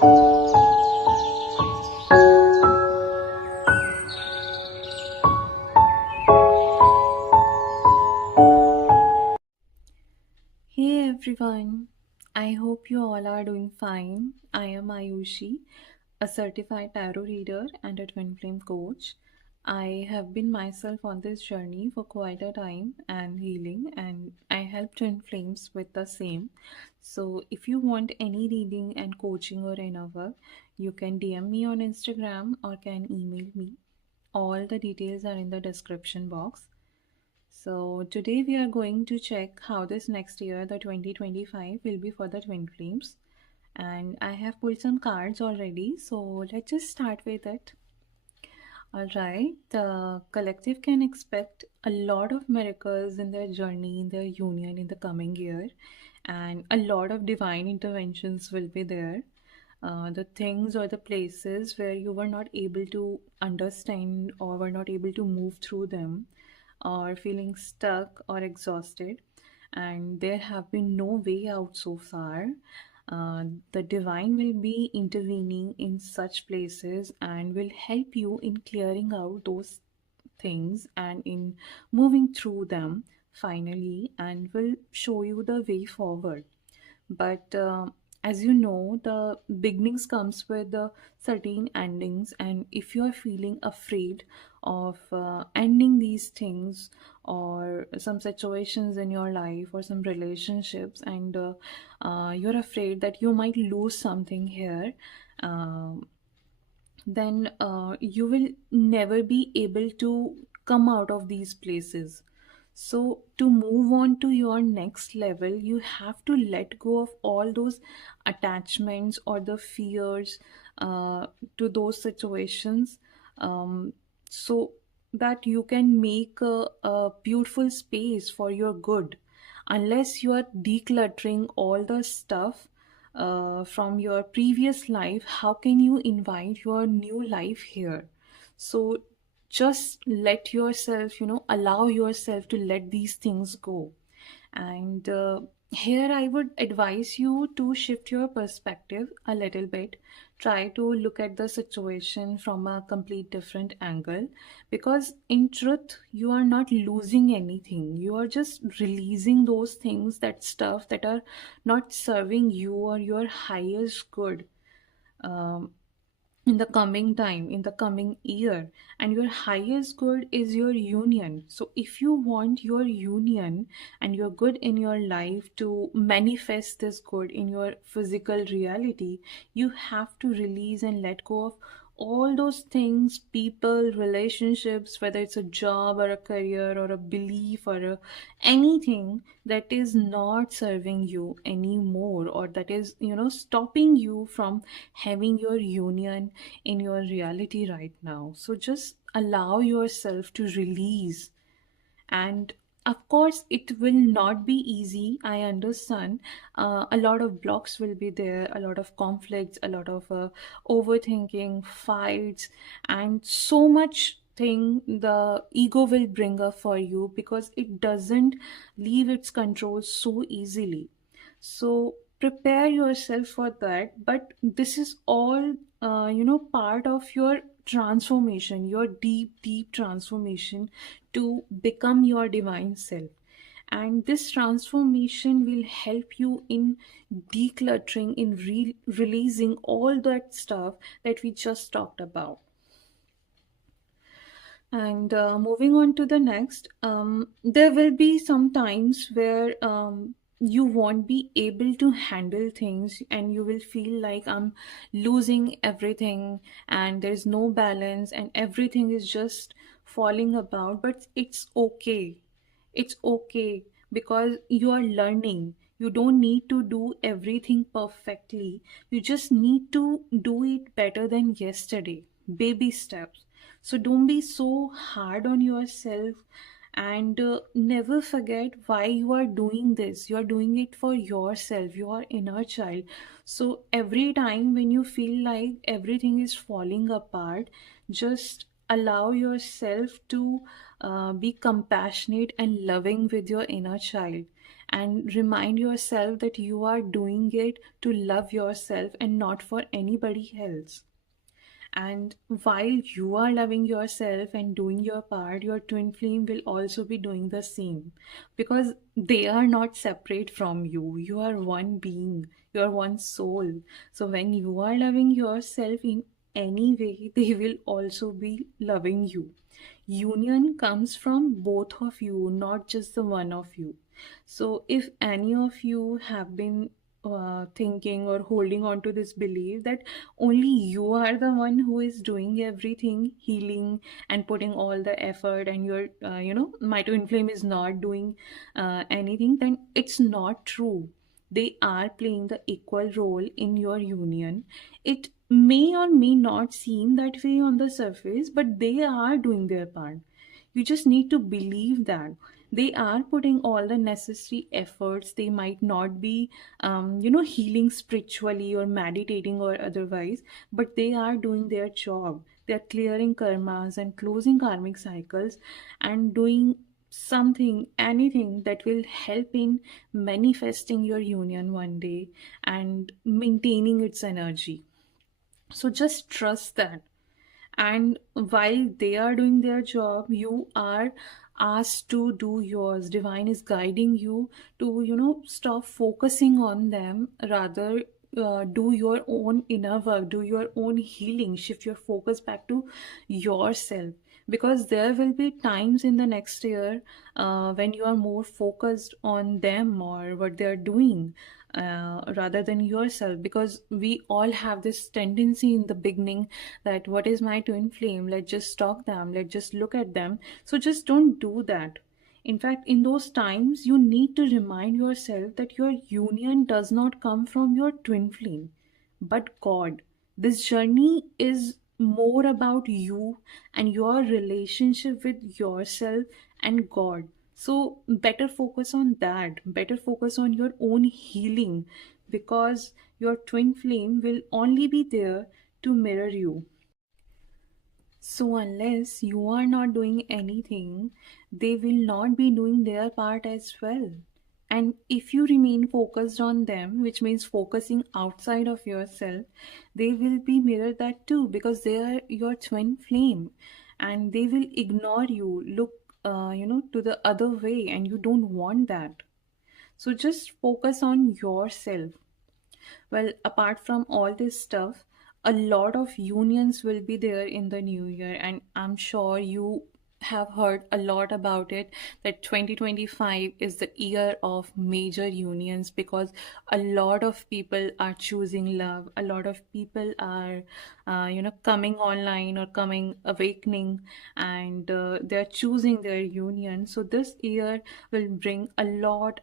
Hey everyone, I hope you all are doing fine. I am Aayushi, a certified tarot reader and a twin flame coach. I have been myself on this journey for quite a time and healing, and I help twin flames with the same. So, if you want any reading and coaching or any work, you can DM me on Instagram or can email me. All the details are in the description box. So today we are going to check how this next year, the 2025, will be for the twin flames. And I have pulled some cards already, so let's just start with it. Alright, the collective can expect a lot of miracles in their journey, in their union in the coming year, and a lot of divine interventions will be there. The things or the places where you were not able to understand or were not able to move through them, or feeling stuck or exhausted, and there have been no way out so far. The divine will be intervening in such places and will help you in clearing out those things and in moving through them finally, and will show you the way forward. But as you know, the beginnings comes with the certain endings, and if you are feeling afraid of ending these things or some situations in your life or some relationships, and you're afraid that you might lose something here, um, then you will never be able to come out of these places. So, to move on to your next level, you have to let go of all those attachments or the fears uh, to those situations, um, so that you can make a beautiful space for your good. Unless you are decluttering all the stuff from your previous life, how can you invite your new life here? So just let yourself, allow yourself to let these things go. And here I would advise you to shift your perspective a little bit. Try to look at the situation from a complete different angle, because in truth you are not losing anything. You are just releasing those things, that stuff that are not serving you or your highest good. Um, in the coming time, in the coming year, and your highest good is your union. So if you want your union and your good in your life to manifest this good in your physical reality, you have to release and let go of all those things, people, relationships, whether it's a job or a career or a belief or anything that is not serving you anymore, or that is, stopping you from having your union in your reality right now. So just allow yourself to release. And of course, it will not be easy. I understand. A lot of blocks will be there, a lot of conflicts, a lot of overthinking, fights, and so much thing the ego will bring up for you, because it doesn't leave its control so easily. So prepare yourself for that. But this is all part of your transformation, your deep transformation to become your divine self. And this transformation will help you in decluttering, in releasing all that stuff that we just talked about. And moving on to the next, there will be some times where you won't be able to handle things, and you will feel like I'm losing everything, and there's no balance, and everything is just falling about. But it's okay. It's okay, because you are learning. You don't need to do everything perfectly. You just need to do it better than yesterday. Baby steps. So don't be so hard on yourself, and never forget why you are doing this. You are doing it for yourself, your inner child. So every time when you feel like everything is falling apart, just allow yourself to be compassionate and loving with your inner child. and remind yourself that you are doing it to love yourself and not for anybody else. And while you are loving yourself and doing your part, your twin flame will also be doing the same, because they are not separate from you. You are one being, you are one soul. So when you are loving yourself in any way, they will also be loving you. Union comes from both of you, not just the one of you. So if any of you have been thinking or holding on to this belief that only you are the one who is doing everything, healing and putting all the effort, and your my twin flame is not doing anything, then it's not true. They are playing the equal role in your union. It may or may not seem that way on the surface, but they are doing their part. You just need to believe that they are putting all the necessary efforts. They might not be healing spiritually or meditating or otherwise, but they are doing their job. They're clearing karmas and closing karmic cycles and doing something, anything that will help in manifesting your union one day and maintaining its energy. So just trust that. And while they are doing their job, you are asked to do yours. Divine is guiding you to stop focusing on them, rather do your own inner work, do your own healing, shift your focus back to yourself. Because there will be times in the next year when you are more focused on them or what they are doing, rather than yourself. Because we all have this tendency in the beginning that what is my twin flame, let's just stalk them, let's just look at them. So just don't do that. In fact, in those times you need to remind yourself that your union does not come from your twin flame, but God. This journey is more about you and your relationship with yourself and God. So, better focus on that, better focus on your own healing, because your twin flame will only be there to mirror you. So, unless you are not doing anything, they will not be doing their part as well. And if you remain focused on them, which means focusing outside of yourself, they will be mirrored that too, because they are your twin flame and they will ignore you, look, to the other way, and you don't want that. So, just focus on yourself. Well, apart from all this stuff, a lot of unions will be there in the new year, and I'm sure you have heard a lot about it, that 2025 is the year of major unions, because a lot of people are choosing love, a lot of people are coming online or coming awakening, and they're choosing their union. So this year will bring a lot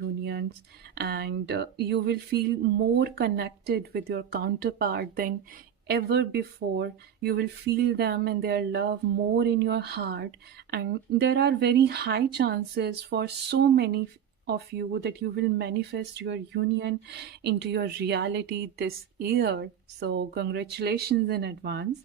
unions, and you will feel more connected with your counterpart than ever before. You will feel them and their love more in your heart, and there are very high chances for so many of you that you will manifest your union into your reality this year. So congratulations in advance.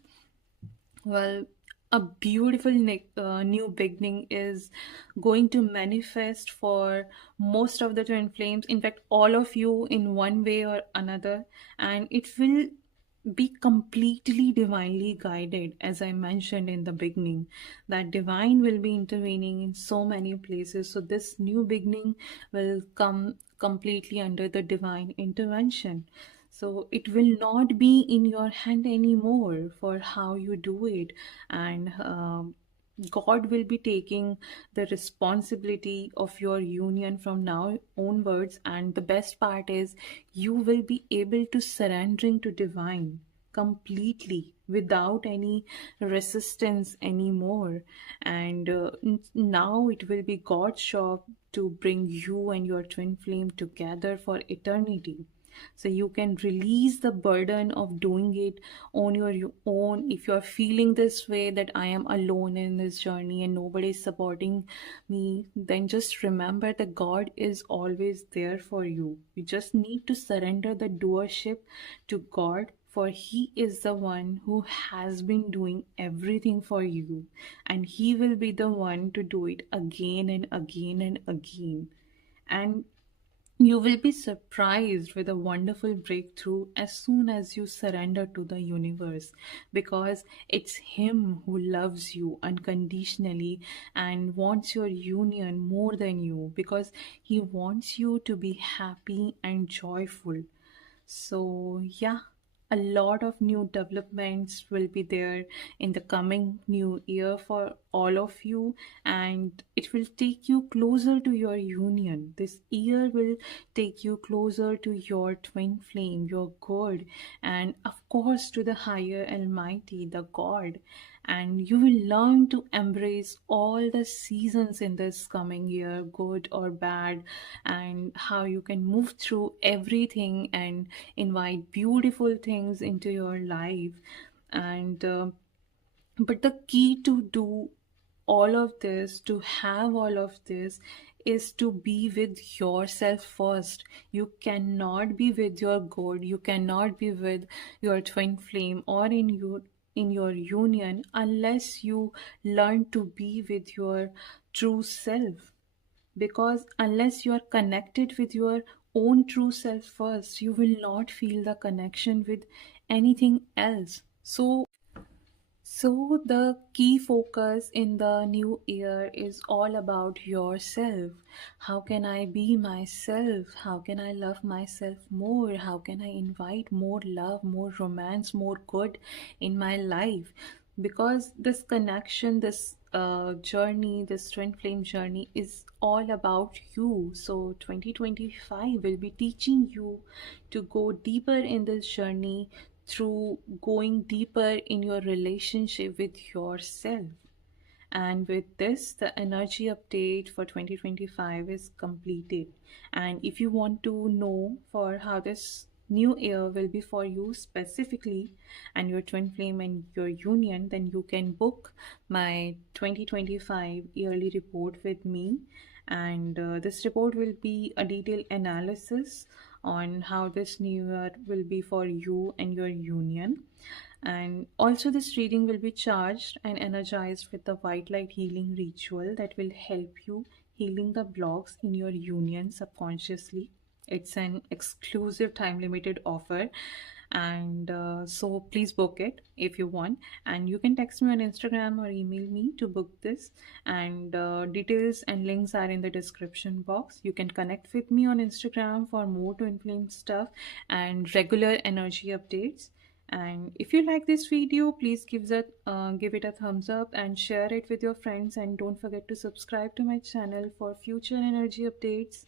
Well, a beautiful new beginning is going to manifest for most of the twin flames. In fact, all of you in one way or another, and it will be completely divinely guided. As I mentioned in the beginning, that divine will be intervening in so many places. So this new beginning will come completely under the divine intervention. So it will not be in your hand anymore for how you do it, and God will be taking the responsibility of your union from now onwards. And the best part is, you will be able to surrendering to divine completely without any resistance anymore. And now it will be God's job to bring you and your twin flame together for eternity. So you can release the burden of doing it on your own. If you're feeling this way, that I am alone in this journey and nobody is supporting me, then just remember that God is always there for you. You just need to surrender the doership to God, for He is the one who has been doing everything for you, and He will be the one to do it again and again and again. and you will be surprised with a wonderful breakthrough as soon as you surrender to the universe, because it's Him who loves you unconditionally and wants your union more than you, because He wants you to be happy and joyful. So, yeah, a lot of new developments will be there in the coming new year for all of you, and it will take you closer to your union. This year will take you closer to your twin flame, your God, and of course to the higher Almighty, the God. And you will learn to embrace all the seasons in this coming year, good or bad, and how you can move through everything and invite beautiful things into your life. And but the key to do all of this, to have all of this, is to be with yourself first. You cannot be with your God, you cannot be with your twin flame or in your union unless you learn to be with your true self. Because unless you are connected with your own true self first, you will not feel the connection with anything else. So, the key focus in the new year is all about yourself. How can I be myself? How can I love myself more? How can I invite more love, more romance, more good in my life? Because this connection, this journey, this twin flame journey is all about you. So, 2025 will be teaching you to go deeper in this journey through going deeper in your relationship with yourself. And with this, the energy update for 2025 is completed. And if you want to know for how this new year will be for you specifically and your twin flame and your union, then you can book my 2025 yearly report with me. And this report will be a detailed analysis on how this new year will be for you and your union. And also, this reading will be charged and energized with the white light healing ritual that will help you healing the blocks in your union subconsciously. It's an exclusive time limited offer, and so please book it if you want. And you can text me on Instagram or email me to book this. And details and links are in the description box. You can connect with me on Instagram for more to inflame stuff and regular energy updates. And if you like this video, please give it a thumbs up and share it with your friends. And don't forget to subscribe to my channel for future energy updates.